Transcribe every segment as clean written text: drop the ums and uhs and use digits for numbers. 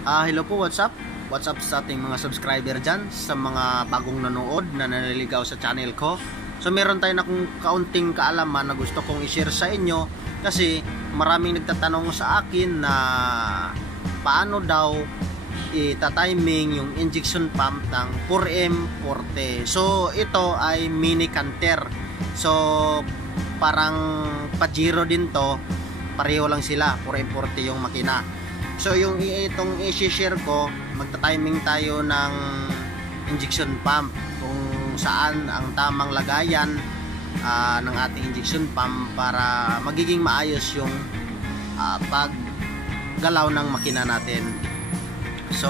Hello po, what's up? What's up sa ating mga subscriber dyan, sa mga bagong nanood na naniligaw sa channel ko. So meron tayo na kung kaunting kaalaman na gusto kong i-share sa inyo kasi maraming nagtatanong sa akin na paano daw ita-timing yung injection pump ng 4M40. So ito ay mini canter. So parang Pajero din to, pareho lang sila, 4M40 yung makina. So yung itong i-share ko, magta-timing tayo ng injection pump kung saan ang tamang lagayan ng ating injection pump para magiging maayos yung paggalaw ng makina natin. So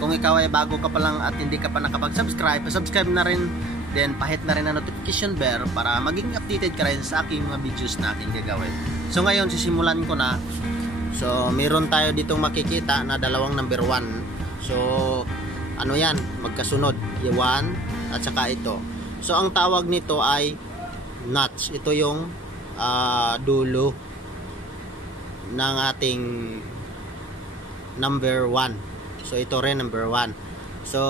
kung ikaw ay bago ka pa lang at hindi ka pa nakapag-subscribe, subscribe na rin, then pahit na rin ang notification bell para maging updated ka rin sa aking mga videos na aking gagawin. So ngayon sisimulan ko na. So meron tayo ditong makikita na dalawang number 1. So ano yan, magkasunod, yung 1 at saka ito. So ang tawag nito ay notch. Ito yung dulo ng ating number 1. So ito rin number 1. So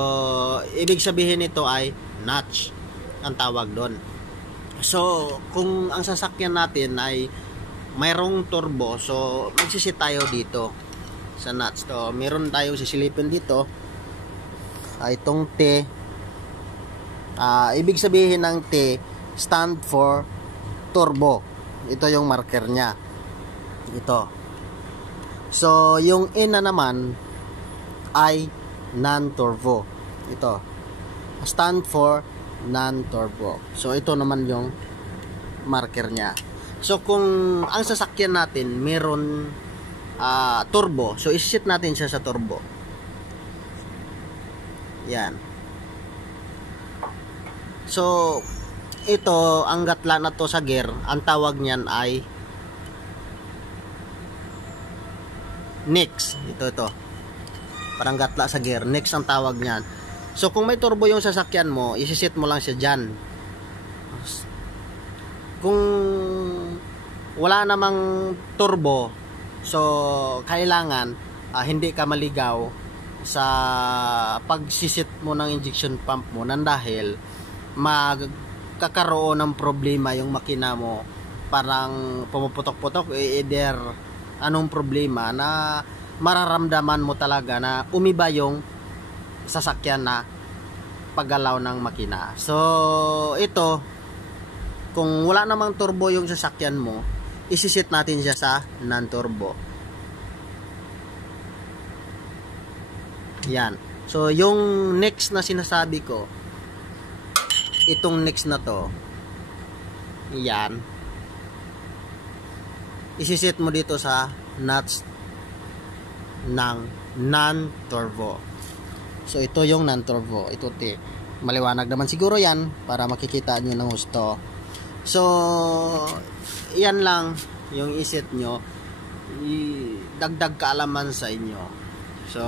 ibig sabihin nito ay notch ang tawag doon. So kung ang sasakyan natin ay mayroong turbo, so magsisit tayo dito sa nuts. So meron tayong sisilipin dito, itong T. Ibig sabihin ng T stand for turbo. Ito yung marker nya, ito. So yung N na naman ay non-turbo. Ito stand for non-turbo. So ito naman yung marker nya. So kung ang sasakyan natin meron turbo, so isit natin siya sa turbo. Yan. So ito, ang gatla na to sa gear, ang tawag niyan ay next. Ito. Parang gatla sa gear, next ang tawag niyan. So kung may turbo yung sasakyan mo, isisit mo lang siya dyan. Kung wala namang turbo, so kailangan hindi ka maligaw sa pagsisit mo ng injection pump mo nang dahil magkakaroon ng problema yung makina mo. Parang pumuputok-putok, either anong problema na mararamdaman mo talaga na umiba yung sasakyan na paggalaw ng makina. So ito, kung wala namang turbo yung sasakyan mo, isisit natin siya sa non-turbo. Yan. So yung next na sinasabi ko, itong next na to, yan, isisit mo dito sa nuts ng non-turbo. So ito yung non-turbo, ito T. Maliwanag naman siguro yan para makikita nyo ng gusto. So yan lang yung isit nyo, dagdag kaalaman sa inyo. So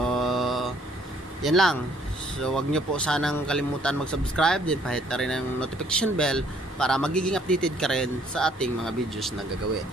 yan lang. So wag nyo po sanang kalimutan mag-subscribe, din pahit na rin ang notification bell para magiging updated ka rin sa ating mga videos na gagawin.